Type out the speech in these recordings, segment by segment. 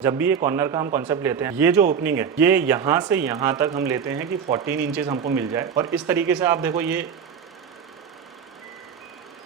जब भी ये कॉर्नर का हम कॉन्सेप्ट लेते हैं, ये जो ओपनिंग है ये यहाँ से यहाँ तक हम लेते हैं कि 14 इंचेस हमको मिल जाए। और इस तरीके से आप देखो, ये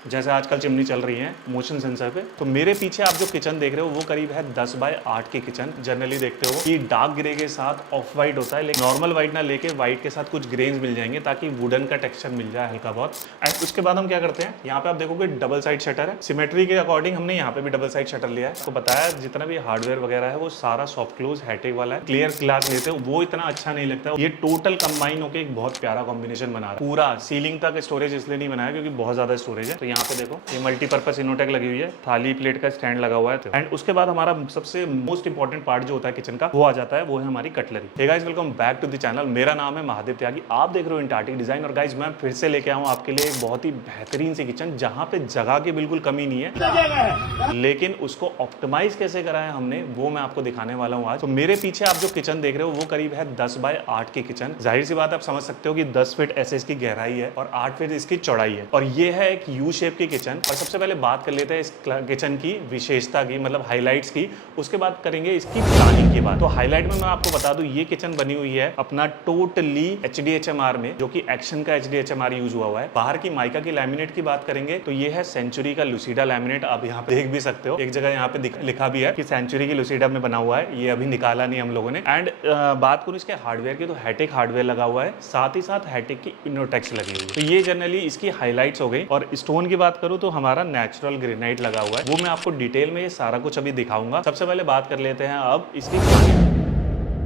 जैसे आजकल चिमनी चल रही है मोशन सेंसर पे, तो मेरे पीछे आप जो किचन देख रहे हो वो करीब है 10 बाय 8 की किचन। जनरली देखते हो कि डार्क ग्रे के साथ ऑफ वाइट होता है, लेकिन नॉर्मल वाइट ना लेके वाइट के साथ कुछ ग्रेन्स मिल जाएंगे ताकि वुडन का टेक्सचर मिल जाए हल्का बहुत। एंड उसके बाद हम क्या करते हैं, यहाँ पे आप देखोगे डबल साइड शटर है। सिमेट्री के अकॉर्डिंग हमने यहाँ पे भी डबल साइड शटर लिया है। आपको बताया जितना भी हार्डवेयर वगैरह है वो सारा सॉफ्ट क्लोज हैटेक वाला है। क्लियर ग्लास लेते हो वो इतना अच्छा नहीं लगता। ये टोटल कंबाइन होकर एक बहुत प्यारा कॉम्बिनेशन बना रहा है। पूरा सीलिंग तक स्टोरेज इसलिए नहीं बनाया क्योंकि बहुत ज्यादा स्टोरेज है। तो यहाँ पे देखो ये मल्टीपर्पज इनोटेक लगी हुई है, थाली प्लेट का स्टैंड लगा हुआ है। एंड उसके बाद हमारा सबसे मोस्ट इंपॉर्टेंट पार्ट जो होता है किचन का वो आ जाता है, वो है हमारी cutlery. Hey guys, welcome back to the channel. मेरा नाम है महादेव त्यागी, आप देख रहे हो इंटार्टिक डिजाइन। और गाइस मैं फिर से लेके आऊँ आपके लिए एक बहुत ही बेहतरीन सी किचन जहाँ पे जगह की बिल्कुल कमी नहीं है, लेकिन उसको ऑप्टिमाइज कैसे करा है हमने वो मैं आपको दिखाने वाला हूँ आज। तो मेरे पीछे आप जो किचन देख रहे हो वो करीब है 10 बाय 8 की किचन। जाहिर सी बात आप समझ सकते हो कि 10 फीट ऐसे इसकी गहराई है और 8 फीट इसकी चौड़ाई है। और ये है एक यू शेप की किचन। और सबसे पहले बात कर लेते हैं इस किचन की विशेषता की, मतलब हाइलाइट्स की। उसके बाद करेंगे इसकी प्लानिंग की बात। तो हाईलाइट में मैं आपको बता दूं, ये किचन बनी हुई है अपना टोटली HDHMR में, जो कि एक्शन का HDHMR यूज हुआ है। बाहर की माइका की लैमिनेट की बात करेंगे तो ये है सेंचुरी का लुसीडा लैमिनेट। आप यहाँ पे देख भी सकते हो, एक जगह यहाँ पे लिखा भी है कि सेंचुरी की लुसीडा में बना हुआ है। ये अभी निकाला नहीं हम लोगों ने। एंड बात करूँ इसके हार्डवेयर की तो हैटेक हार्डवेयर लगा हुआ है, साथ ही साथ हैटेक की इनोटेक्स लगी हुई है। तो ये जनरली इसकी हाईलाइट्स हो गई। और स्टोन की बात करूँ तो हमारा नेचुरल ग्रेनाइट लगा हुआ है, वो मैं आपको डिटेल में ये सारा कुछ अभी दिखाऊंगा। सबसे पहले बात कर लेते हैं अब इसकी प्लानिंग।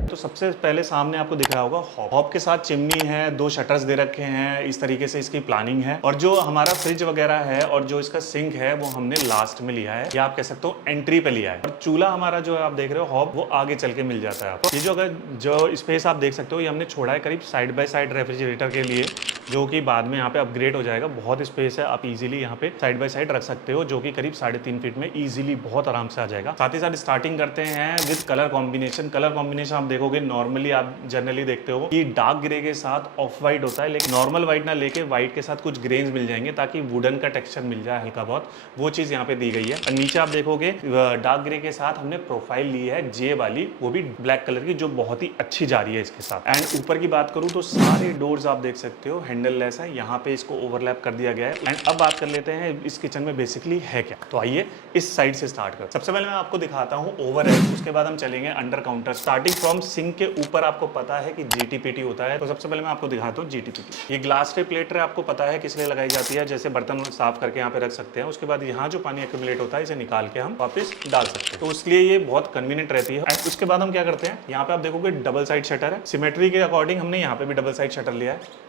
तो सबसे पहले सामने आपको दिख रहा होगा हॉब के साथ चिमनी है, 2 शटर्स दे रखे हैं। इस तरीके से इसकी प्लानिंग है। और जो हमारा फ्रिज वगैरह है और जो इसका सिंक है वो हमने लास्ट में लिया है, या आप कह सकते हो एंट्री पे लिया है। और चूल्हा हमारा जो आप देख रहे हो हॉब, वो आगे चल के मिल जाता है आपको। ये जो स्पेस आप देख सकते हो ये हमने छोड़ा है करीब साइड बाय साइड रेफ्रिजरेटर के लिए, जो कि बाद में यहाँ पे अपग्रेड हो जाएगा। बहुत स्पेस है, आप इजीली यहाँ पे साइड बाय साइड रख सकते हो, जो कि करीब 3.5 फीट में इजीली बहुत आराम से आ जाएगा। साथ ही साथ स्टार्टिंग करते हैं with colour combination. Colour combination आप देखोगे नॉर्मली आप जनरली देखते हो कि डार्क ग्रे के साथ ऑफ वाइट होता है, लेकिन नॉर्मल वाइट ना लेके वाइट के साथ कुछ ग्रेन्स मिल जाएंगे ताकि वुडन का टेक्सचर मिल जाए हल्का बहुत। वो चीज यहाँ पे दी गई है। और नीचे आप देखोगे डार्क ग्रे के साथ हमने प्रोफाइल ली है जे वाली, वो भी ब्लैक कलर की, जो बहुत ही अच्छी जा रही है इसके साथ। एंड ऊपर की बात करूं तो सारे डोर्स आप देख सकते हो हैंडल लेस है, यहाँ पे इसको ओवरलैप कर दिया गया है। एंड अब बात कर लेते हैं इस किचन में बेसिकली है क्या। तो आइए इस साइड से स्टार्ट कर। सबसे पहले मैं आपको दिखाता हूँ ओवरहेड, उसके बाद हम चलेंगे under counter. Starting from sink के ऊपर आपको पता है कि GTPT होता है। तो सबसे पहले मैं आपको दिखाता हूँ GTPT। ये ग्लास ट्रे प्लेट ट्रे आपको पता है किस लिए लगाई जाती है, जैसे बर्तन साफ करके यहाँ पे रख सकते हैं। उसके बाद यहाँ जो पानी एक्यूमुलेट होता है इसे निकाल के हम वापस डाल सकते हैं, तो उसके लिए ये बहुत कन्वीनियंट रहती है। एंड उसके बाद हम क्या करते हैं, यहाँ पे आप देखोगे डबल साइड शटर है। सिमेट्री के अकॉर्डिंग हमने यहाँ पे भी डबल साइड शटर लिया है।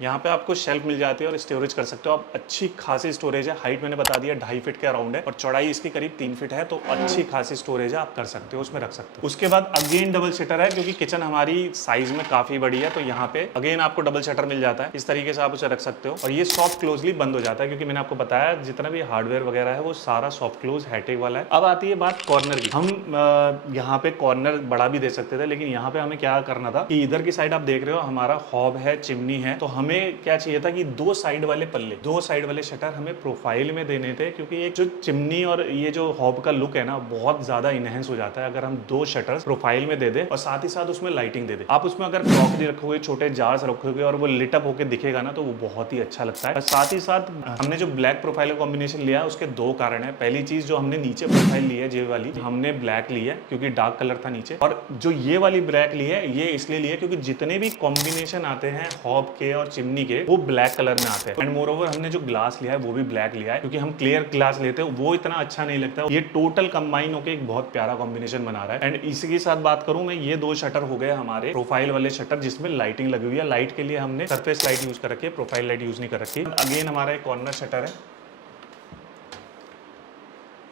यहाँ पे आपको शेल्फ मिल जाती है और स्टोरेज कर सकते हो आप। अच्छी खासी स्टोरेज है। हाइट मैंने बता दिया 2.5 फीट के अराउंड है और चौड़ाई इसकी करीब 3 फीट है, तो अच्छी खासी स्टोरेज है, आप कर सकते हो, उसमें रख सकते हो। उसके बाद अगेन डबल शटर है, क्योंकि किचन हमारी साइज में काफी बड़ी है, तो यहाँ पे अगेन आपको डबल शटर मिल जाता है। इस तरीके से आप उसे रख सकते हो। और ये सॉफ्ट क्लोजली बंद हो जाता है, क्योंकि मैंने आपको बताया जितना भी हार्डवेयर वगैरह है वो सारा सॉफ्ट क्लोज हैटेक वाला है। अब आती है बात कॉर्नर की। हम यहाँ पे कॉर्नर बड़ा भी दे सकते थे, लेकिन यहाँ पे हमें क्या करना था कि इधर की साइड आप देख रहे हो हमारा हॉब है, चिमनी है, तो हमें क्या चाहिए था कि 2 साइड वाले पल्ले, 2 साइड वाले शटर हमें प्रोफाइल में देने थे, क्योंकि एक जो चिमनी और ये जो हॉब का लुक है ना बहुत ज्यादा इनहेंस हो जाता है अगर हम 2 शटर्स प्रोफाइल में दे दे और साथ ही साथ उसमें लाइटिंग दे दे। आप उसमें अगर क्रॉकरी रखोगे, छोटे जार्स रखोगे और वो लिट अप होकर दिखेगा ना, तो वो बहुत ही अच्छा लगता है। और साथ ही साथ हमने जो ब्लैक प्रोफाइल का कॉम्बिनेशन लिया है उसके 2 कारण है। पहली चीज, जो हमने नीचे प्रोफाइल ली है जे वाली, हमने ब्लैक ली है क्योंकि डार्क कलर था नीचे। और जो ये वाली ब्लैक ली है ये इसलिए ली है क्योंकि जितने भी कॉम्बिनेशन आते हैं हॉब के और चिमनी के वो ब्लैक कलर में आते हैं। एंड मोर ओवर हमने जो ग्लास लिया है वो भी ब्लैक लिया है, क्योंकि हम क्लियर ग्लास लेते हैं वो इतना अच्छा नहीं लगता। ये टोटल कंबाइन होकर एक बहुत प्यारा कॉम्बिनेशन बना रहा है। एंड इसी के साथ बात करूं मैं, ये 2 शटर हो गए हमारे प्रोफाइल वाले शटर, जिसमें लाइटिंग लगी हुई है। लाइट के लिए हमने सरफेस लाइट यूज कर रखी है, प्रोफाइल लाइट यूज नहीं कर रखी। अगेन हमारा एक कॉर्नर शटर है,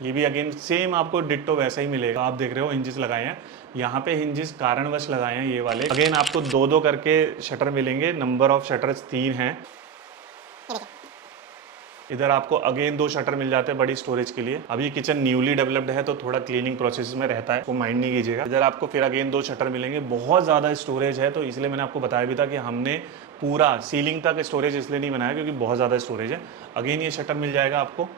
ये भी अगेन सेम आपको डिट्टो वैसा ही मिलेगा। आप देख रहे हो हिंजेस लगाए हैं, यहाँ पे हिंजेस कारणवश लगाए हैं ये वाले। अगेन आपको 2-2 करके शटर मिलेंगे, नंबर ऑफ शटर्स 3 हैं। इधर आपको अगेन 2 शटर मिल जाते हैं बड़ी स्टोरेज के लिए। अभी किचन न्यूली डेवलप्ड है तो थोड़ा क्लीनिंग प्रोसेस में रहता है, तो माइंड नहीं कीजिएगा। इधर आपको फिर अगेन 2 शटर मिलेंगे। बहुत ज़्यादा स्टोरेज है, तो इसलिए मैंने आपको बताया भी था कि हमने पूरा सीलिंग तक स्टोरेज इसलिए नहीं बनाया क्योंकि बहुत ज़्यादा स्टोरेज है। अगेन ये शटर मिल जाएगा आपको।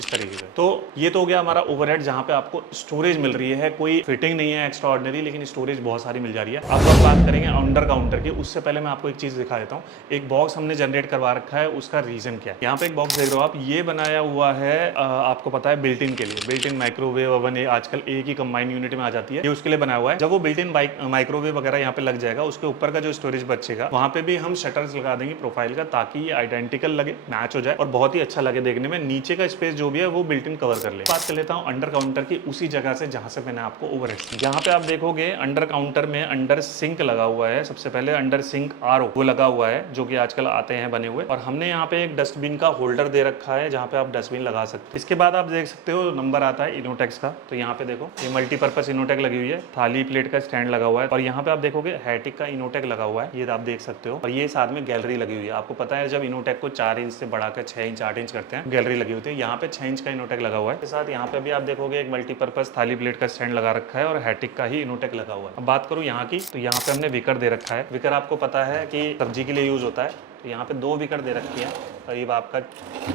इस तरीके से। तो ये तो हो गया हमारा ओवरहेड जहाँ पे आपको स्टोरेज मिल रही है, कोई फिटिंग नहीं है एक्स्ट्रा ऑर्डिनरी, लेकिन स्टोरेज बहुत सारी मिल जा रही है। अब हम बात करेंगे अंडर काउंटर की, उससे पहले मैं आपको एक चीज दिखा देता हूँ। एक बॉक्स हमने जनरेट करवा रखा है, उसका रीजन क्या है। यहाँ पे एक बॉक्स देख रहे हो आप, ये बनाया हुआ है आपको पता है बिल्ट इन के लिए। बिल्ट इन माइक्रोवेव ओवन आजकल एक ही कंबाइंड यूनिट में आ जाती है, ये उसके लिए बनाया हुआ है। जब वो बिल्ट इन माइक्रोवेव वगैरह यहाँ पे लग जाएगा, उसके ऊपर का जो स्टोरेज बचेगा वहाँ पे भी हम शटर्स लगा देंगे प्रोफाइल का, ताकि ये आइडेंटिकल लगे, मैच हो जाए और बहुत ही अच्छा लगे देखने में। नीचे का स्पेस जो भी है वो बिल्ट इन कवर कर ले। बात कर लेता हूँ अंडर काउंटर की, उसी जगह से जहाँ से मैंने आपको ओवरहेड, यहाँ पे आप देखोगे अंडर काउंटर में अंडर सिंक लगा हुआ है। सबसे पहले अंडर सिंक आरओ वो लगा हुआ है, जो कि आजकल आते हैं बने हुए, और हमने यहाँ पे एक डस्टबिन का होल्डर दे रखा है जहाँ पे आप डस्टबिन लगा सकते हो। इसके बाद आप देख सकते हो नंबर आता है इनोटेक्स का, तो यहाँ पे देखो ये मल्टीपर्पज इनोटेक लगी हुई है, थाली प्लेट का स्टैंड लगा हुआ है, और यहाँ पे आप देखोगे हैटिक का इनोटेक लगा हुआ है, ये आप देख सकते हो। और ये साथ में गैलरी लगी हुई है। आपको पता है जब इनोटेक को 4 इंच से बढ़ाकर 6 इंच 8 इंच करते हैं, गैलरी लगी होती है। यहाँ पे 6 इंच का इनोटेक लगा हुआ है। साथ यहाँ पे भी आप देखोगे एक मल्टीपर्पज थाली प्लेट का स्टैंड लगा रखा है और हैटिक का ही इनोटेक लगा हुआ है। अब बात करूँ यहाँ की, तो यहाँ पे हमने विकर दे रखा है। विकर आपको पता है कि सब्जी के लिए यूज होता है, तो यहाँ पे 2 विकर दे रखी है, करीब आपका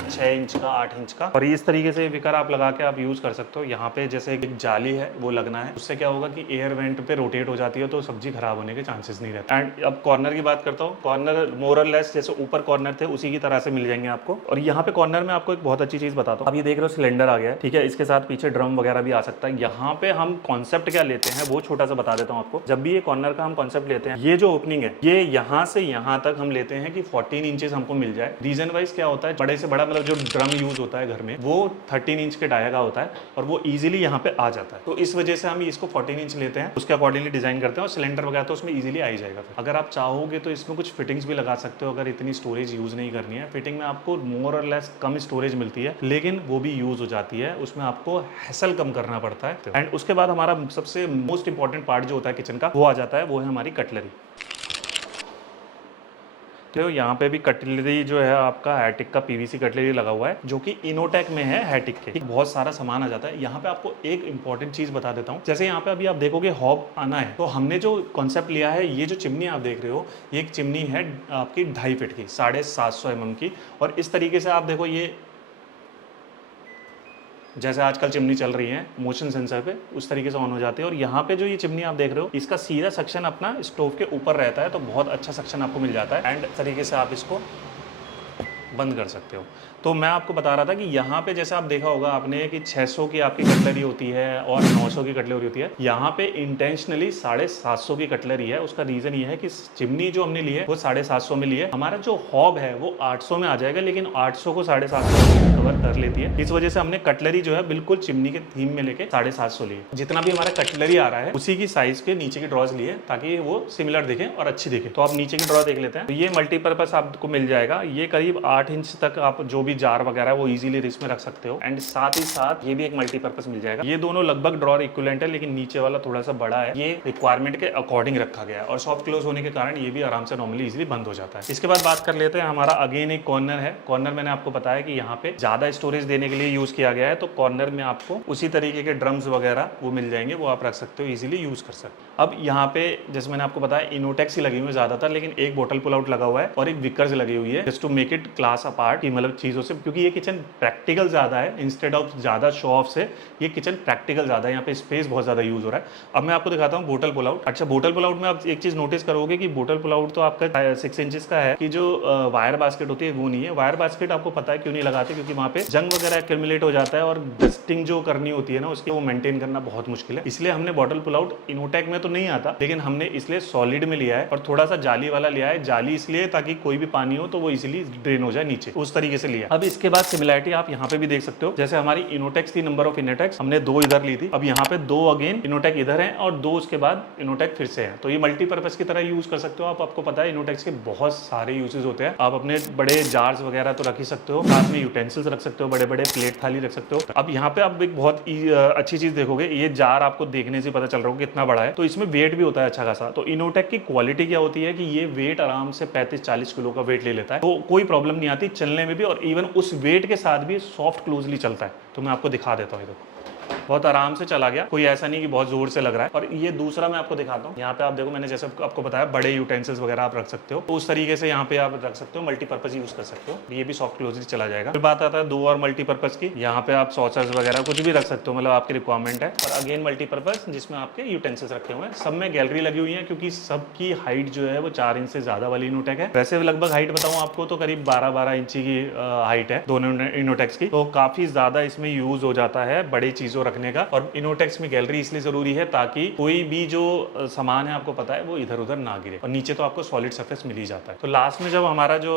6 इंच का 8 इंच का, और इस तरीके से विकर आप लगा के आप यूज कर सकते हो। यहाँ पे जैसे एक जाली है वो लगना है, उससे क्या होगा कि एयर वेंट पे रोटेट हो जाती है, तो सब्जी खराब होने के चांसेस नहीं रहते। एंड अब कॉर्नर की बात करता हूँ, कॉर्नर मोर और लेस जैसे ऊपर कॉर्नर थे उसी की तरह से मिल जाएंगे आपको। और यहाँ पे कॉर्नर में आपको एक बहुत अच्छी चीज बताता हूँ, अब ये देख रहे हो सिलेंडर आ गया है, ठीक है, इसके साथ पीछे ड्रम वगैरह भी आ सकता है। यहाँ पे हम कॉन्सेप्ट क्या लेते हैं वो छोटा सा बता देता हूँ आपको। जब भी ये कॉर्नर का हम कॉन्सेप्ट लेते हैं, ये जो ओपनिंग है ये यहाँ से यहाँ तक हम लेते हैं कि 14 इंचेस हमको मिल जाए। रीजन वाइज क्या होता है, बड़े से बड़ा मतलब जो ड्रम यूज होता है घर में वो 13 इंच के डाया का होता है, और वो इजीली यहाँ पे आ जाता है। तो इस वजह से हम इसको 14 इंच लेते हैं, उसके अकॉर्डिंगली डिजाइन करते हैं, और सिलेंडर वगैरह तो उसमें इजीली आ ही जाएगा। अगर आप चाहोगे तो इसमें कुछ फिटिंग्स भी लगा सकते हो, अगर इतनी स्टोरेज यूज नहीं करनी है। फिटिंग में आपको मोर और लेस कम स्टोरेज मिलती है, लेकिन वो भी यूज हो जाती है, उसमें आपको हैसल कम करना पड़ता है। एंड उसके बाद हमारा सबसे मोस्ट इंपॉर्टेंट पार्ट जो होता है किचन का, वो आ जाता है, वो है हमारी कटलरी। तो यहाँ पे भी कटलरी जो है आपका हैटिक का पीवीसी कटलरी लगा हुआ है, जो कि इनोटेक में है हैटिक के। बहुत सारा सामान आ जाता है। यहाँ पे आपको एक इंपॉर्टेंट चीज बता देता हूँ, जैसे यहाँ पे अभी आप देखोगे हॉब आना है, तो हमने जो कॉन्सेप्ट लिया है, ये जो चिमनी आप देख रहे हो, ये एक चिमनी है आपकी 2.5 फीट की, 750 mm की, और इस तरीके से आप देखो ये जैसे आजकल चिमनी चल रही है मोशन सेंसर पे, उस तरीके से ऑन हो जाती है। और यहाँ पे जो ये चिमनी आप देख रहे हो, इसका सीधा सक्शन अपना स्टोव के ऊपर रहता है, तो बहुत अच्छा सक्शन आपको मिल जाता है। एंड तरीके से आप इसको बंद कर सकते हो। तो मैं आपको बता रहा था कि यहाँ पे जैसे आप देखा होगा आपने कि 600 की आपकी कटलरी होती है और 900 की कटलरी होती है, यहाँ पे इंटेंशनली 750 की कटलरी है। उसका रीजन ये है कि चिमनी जो हमने ली है वो 750 में ली है। हमारा जो हॉब है वो 800 में आ जाएगा, लेकिन 800 को 750 कवर कर लेती है। इस वजह से हमने कटलरी जो है बिल्कुल चिमनी के थीम में लेके 750 लिए। जितना भी हमारा कटलरी आ रहा है उसी की साइज के नीचे की ड्रॉज लिए, ताकि वो सिमिलर दिखे और अच्छी दिखे। तो आप नीचे की ड्रॉ देख लेते हैं, तो ये मल्टीपर्पज आपको मिल जाएगा। ये करीब 8 इंच तक आप जो भी जार वगैरह है वो इजीली इसमें रख सकते हो। एंड साथ ही साथ ये भी एक मल्टीपर्पज मिल जाएगा। ये दोनों लगभग ड्रॉर इक्विवेलेंट है, लेकिन नीचे वाला थोड़ा सा बड़ा है। ये रिक्वायरमेंट के अकॉर्डिंग रखा गया है, और सॉफ्ट क्लोज होने के कारण ये भी आराम से नॉर्मली इजीली बंद हो जाता है। इसके बाद बात कर लेते हैं, हमारा अगेन एक कॉर्नर है। कॉर्नर मैंने आपको बताया कि यहाँ पे ज्यादा स्टोरेज देने के लिए यूज किया गया है, तो कॉर्नर में आपको उसी तरीके के ड्रम्स वगैरह वो मिल जाएंगे, वो आप रख सकते हो, इजीली यूज कर सकते हो। अब यहाँ पे जैसे मैंने आपको बताया इनोटेक्स ही लगी हुई है ज्यादातर, लेकिन एक बोतल पुल आउट लगा हुआ है और एक विकर्स लगी हुई है, just to make it class apart की मतलब चीजों से, क्योंकि ये किचन प्रैक्टिकल ज्यादा है इंस्टेड ऑफ ज्यादा शो ऑफ से। ये किचन प्रैक्टिकल ज्यादा है, यहाँ पे स्पेस बहुत ज्यादा यूज हो रहा है। अब मैं आपको दिखाता हूँ बोतल पुल आउट। अच्छा, बोतल पुल आउट में आप एक चीज नोटिस करोगे कि बोतल पुल आउट तो आपका 6 इंचेस का है, कि जो वायर बास्केट होती है वो नहीं है। वायर बास्केट आपको पता है क्यों नहीं लगाते, क्योंकि वहाँ पे जंग वगैरह एक्यूमुलेट हो जाता है, और डस्टिंग जो करनी होती है ना उसकी, वो मेंटेन करना बहुत मुश्किल है। इसलिए हमने बॉटल पुल आउट इनोटेक में तो नहीं आता, लेकिन हमने इसलिए सॉलिड में लिया है, और थोड़ा सा जाली वाला लिया है। जाली इसलिए ताकि कोई भी पानी हो तो वो इजीली ड्रेन हो जाए नीचे, उस तरीके से लिया। अब इसके बाद सिमिलरिटी आप यहाँ पे भी देख सकते हो, जैसे हमारी इनोटेक्स थी, नंबर ऑफ इनोटेक्स हमने 2 इधर ली थी, अब यहाँ पे 2 अगेन इनोटेक इधर है और 2 उसके बाद इनोटेक फिर से है। तो ये मल्टीपर्पज की तरह यूज कर सकते हो आप। आपको पता है इनोटेक्स के बहुत सारे यूजेस होते हैं। आप अपने बड़े जार्स वगैरह तो रख ही सकते हो, साथ में यूटेंसिल्स रख सकते हो, बड़े बड़े प्लेट थाली रख सकते हो। अब यहाँ पे आप एक बहुत अच्छी चीज देखोगे, ये जार आपको देखने से पता चल रहा होगा कितना बड़ा है, तो इसमें वेट भी होता है अच्छा खासा। तो इनोटेक की क्वालिटी क्या होती है कि ये वेट आराम से 35-40 किलो का वेट ले लेता है, तो कोई प्रॉब्लम नहीं आती चलने में भी, और इवन उस वेट के साथ भी सॉफ्ट क्लोजली चलता है। तो मैं आपको दिखा देता हूँ, देखो बहुत आराम से चला गया, कोई ऐसा नहीं कि बहुत जोर से लग रहा है। और ये दूसरा मैं आपको दिखाता हूँ, यहाँ पे आप देखो, मैंने जैसे आपको बताया बड़े यूटेंसिल्स वगैरह आप रख सकते हो, तो उस तरीके से यहाँ पे आप रख सकते हो, मल्टीपर्पज यूज कर सकते हो। ये भी सॉफ्ट क्लोजली चला जाएगा। फिर बात आता है दो और मल्टीपर्पज की, यहाँ पे आप सॉसर्स वगैरह कुछ भी रख सकते हो, मतलब आपकी रिक्वायरमेंट है। और अगेन मल्टीपर्पज जिसमें आपके यूटेंसिल्स रखे हुए हैं, सब में गैलरी लगी हुई है, क्योंकि सबकी हाइट जो है वो 4 इंच से ज्यादा वाली इनोटेक है। वैसे लगभग हाइट बताऊँ आपको तो करीब 12-12 इंची की हाइट है दोनों इनोटेक्स की, तो काफी ज्यादा इसमें यूज हो जाता है बड़ी चीजों रखने का। और इनोटेक्स में गैलरी इसलिए जरूरी है ताकि कोई भी जो सामान है आपको पता है वो इधर उधर ना गिरे, और नीचे तो आपको सॉलिड सरफेस मिल ही जाता है। तो लास्ट में जब हमारा जो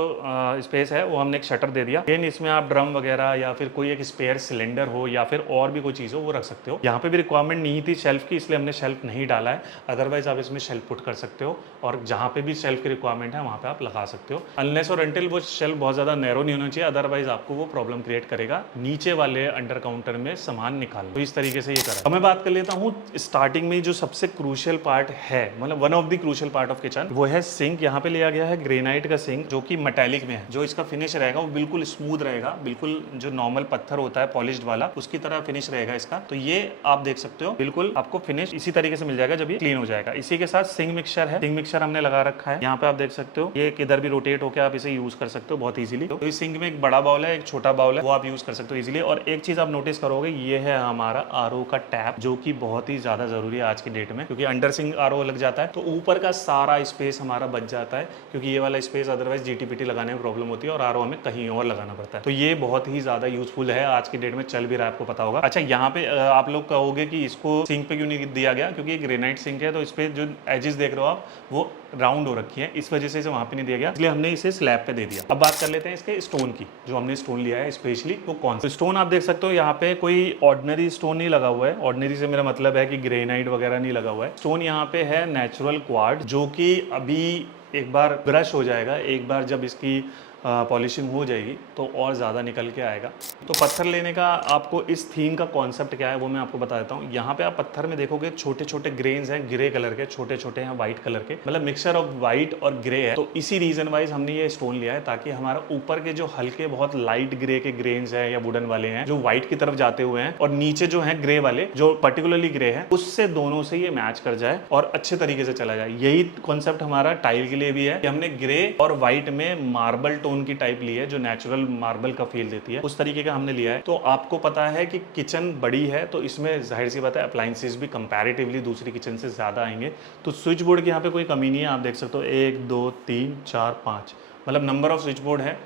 स्पेस है वो हमने एक शटर दे दिया, लेकिन इसमें आप ड्रम वगैरह या फिर कोई एक स्पेयर सिलेंडर हो या फिर और भी कोई चीज हो वो रख सकते हो। यहाँ पे भी रिक्वायरमेंट नहीं थी शेल्फ की, इसलिए हमने शेल्फ नहीं डाला है, अदरवाइज आप इसमें शेल्फ पुट कर सकते हो, और जहाँ पे भी शेल्फ की रिक्वायरमेंट है वहाँ पे आप लगा सकते हो। अनलेस और अनटिल वो शेल्फ बहुत ज्यादा नैरो नहीं होना चाहिए, अदरवाइज आपको वो प्रॉब्लम क्रिएट करेगा नीचे वाले अंडर काउंटर में सामान निकालना। तो इस तरीके से ये करा। अब मैं बात कर लेता हूँ स्टार्टिंग में जो सबसे क्रूशियल पार्ट है, मतलब one of the crucial part of kitchen, वो है सिंक। यहाँ पे लिया गया है ग्रेनाइट का सिंक, जो कि मेटालिक में है। जो इसका फिनिश रहेगा वो बिल्कुल स्मूथ रहेगा, बिल्कुल जो नॉर्मल पत्थर होता है पॉलिश्ड वाला उसकी तरह फिनिश रहेगा इसका। तो ये आप देख सकते हो, बिल्कुल आपको फिनिश इसी तरीके से मिल जाएगा जब ये क्लीन हो जाएगा। इसी के साथ सिंक मिक्सचर है, सिंक मिक्सचर हमने लगा रखा है। यहाँ पे आप देख सकते हो, ये किधर भी रोटेट होकर आप इसे यूज कर सकते हो बहुत इजीली। तो इस सिंक में एक बड़ा बाउल है, एक छोटा बाउल है, वो आप यूज कर सकते हो इजीली। और एक चीज आप नोटिस करोगे, ये है हमारा आरओ का टैप, जो कि बहुत ही ज्यादा जरूरी है आज की डेट में, क्योंकि अंडर सिंक आरओ लग जाता है तो ऊपर का सारा स्पेस हमारा बच जाता है, क्योंकि ये वाला स्पेस अदरवाइज जीटीपीटी लगाने में प्रॉब्लम होती है और आरओ हमें कहीं और लगाना पड़ता है। तो ये बहुत ही ज्यादा यूजफुल है, आज की डेट में चल भी रहा है, आपको पता होगा। अच्छा, यहाँ पे आप लोग कहोगे कि इसको सिंक पे क्यों नहीं दिया गया, क्योंकि एक ग्रेनाइट सिंक है, तो इस पे जो एजेस देख रहे हो आप वो राउंड हो रखी है, इस वजह से इसे वहां पे नहीं दिया गया, इसलिए हमने इसे स्लैब पे दे दिया। अब बात कर लेते हैं इसके स्टोन की, जो हमने स्टोन लिया है स्पेशली वो कौन सा स्टोन। आप देख सकते हो यहाँ पे कोई ऑर्डिनरी स्टोन नहीं लगा हुआ है, ऑर्डिनरी से मेरा मतलब है कि ग्रेनाइट वगैरह नहीं लगा हुआ है। स्टोन यहाँ पे है नेचुरल क्वार्ट्ज, जो कि अभी एक बार ब्रश हो जाएगा, एक बार जब इसकी पॉलिशिंग हो जाएगी तो और ज़्यादा निकल के आएगा। तो पत्थर लेने का आपको इस थीम का कॉन्सेप्ट क्या है वो मैं आपको बता देता हूँ। यहाँ पे आप पत्थर में देखोगे छोटे छोटे ग्रेन्स हैं, ग्रे कलर के, छोटे छोटे हैं व्हाइट कलर के, मतलब मिक्सचर ऑफ व्हाइट और ग्रे है। तो इसी रीजन वाइज हमने ये स्टोन लिया है, ताकि हमारा ऊपर के जो हल्के बहुत लाइट ग्रे के ग्रेन्स हैं या वुडन वाले हैं जो व्हाइट की तरफ जाते हुए हैं, और नीचे जो है ग्रे वाले जो पर्टिकुलरली ग्रे है, उससे दोनों से ये मैच कर जाए और अच्छे तरीके से चला जाए। यही कॉन्सेप्ट हमारा टाइल के लिए भी है कि हमने ग्रे और व्हाइट में मार्बल टोन की टाइप ली है, जो नेचुरल मार्बल का फील देती है, उस तरीके का हमने लिया है। तो आपको पता है कि किचन बड़ी है, तो इसमें जाहिर सी बात है अप्लायंसेस भी कंपैरेटिवली दूसरी किचन से ज्यादा आएंगे। तो स्विच बोर्ड की यहाँ पे कोई कमी नहीं है, आप देख सकते हो 1 2 3 4 5, मतलब नंबर ऑफ स्विच बोर्ड है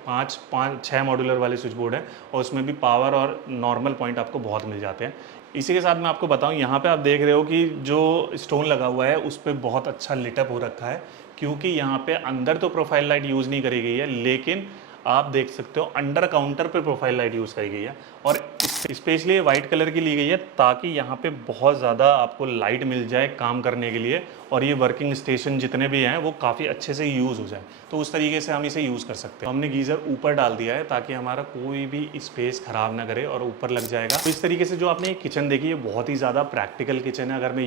6 मॉड्यूलर वाले स्विच बोर्ड है, और उसमें भी पावर और नॉर्मल पॉइंट आपको बहुत मिल जाते हैं। इसी के साथ मैं आपको बताऊं, यहाँ पे आप देख रहे हो कि जो स्टोन लगा हुआ है उस पर बहुत अच्छा लिटअप हो रखा है, क्योंकि यहाँ पे अंदर तो प्रोफाइल लाइट यूज नहीं करी गई है, लेकिन आप देख सकते हो अंडर काउंटर पे प्रोफाइल लाइट यूज करी गई है, और स्पेशली व्हाइट कलर की ली गई है ताकि यहाँ पे बहुत ज़्यादा आपको लाइट मिल जाए काम करने के लिए, और ये वर्किंग स्टेशन जितने भी हैं वो काफ़ी अच्छे से यूज़ हो जाए। तो उस तरीके से हम इसे यूज़ कर सकते हैं। हमने गीज़र ऊपर डाल दिया है ताकि हमारा कोई भी स्पेस खराब ना करे और ऊपर लग जाएगा। तो इस तरीके से जो आपने किचन देखी है बहुत ही ज़्यादा प्रैक्टिकल किचन है, अगर मैं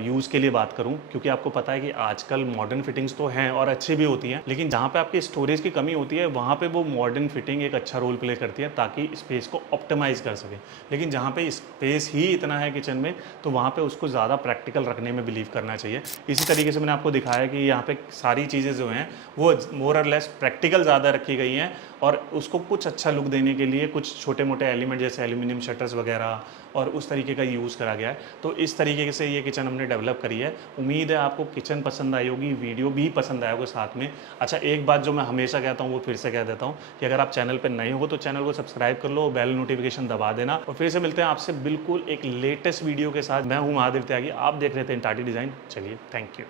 यूज़ के लिए बात करूँ, क्योंकि आपको पता है कि आजकल मॉडर्न फिटिंग्स तो हैं और अच्छी भी होती हैं, लेकिन जहाँ पे आपकी स्टोरेज की कमी होती है वहाँ पे वो मॉडर्न फिटिंग एक अच्छा रोल प्ले करती है ताकि स्पेस को ऑप्टिमाइज कर सके। लेकिन जहाँ पे स्पेस ही इतना है किचन में, तो वहाँ पे उसको ज़्यादा प्रैक्टिकल रखने में बिलीव करना चाहिए। इसी तरीके से मैंने आपको दिखाया कि यहाँ पे सारी चीज़ें जो हैं वो मोर और लेस प्रैक्टिकल ज़्यादा रखी गई हैं, और उसको कुछ अच्छा लुक देने के लिए कुछ छोटे मोटे एलिमेंट जैसे एल्यूमिनियम शटर्स वगैरह और उस तरीके का यूज़ करा गया है। तो इस तरीके से ये किचन हमने डेवलप करी है। उम्मीद है आपको किचन पसंद आई होगी, वीडियो भी पसंद आया होगा साथ में। अच्छा, एक बात जो मैं हमेशा कहता हूँ वो फिर से कह देता हूँ कि अगर आप चैनल पर नए हो तो चैनल को सब्सक्राइब कर लो, बेल नोटिफिकेशन दबा देना, और फिर से मिलते हैं आपसे बिल्कुल एक लेटेस्ट वीडियो के साथ। मैं हूँ महादेव त्यागी, आप देख रहे थे टाटी डिज़ाइन। चलिए, थैंक यू।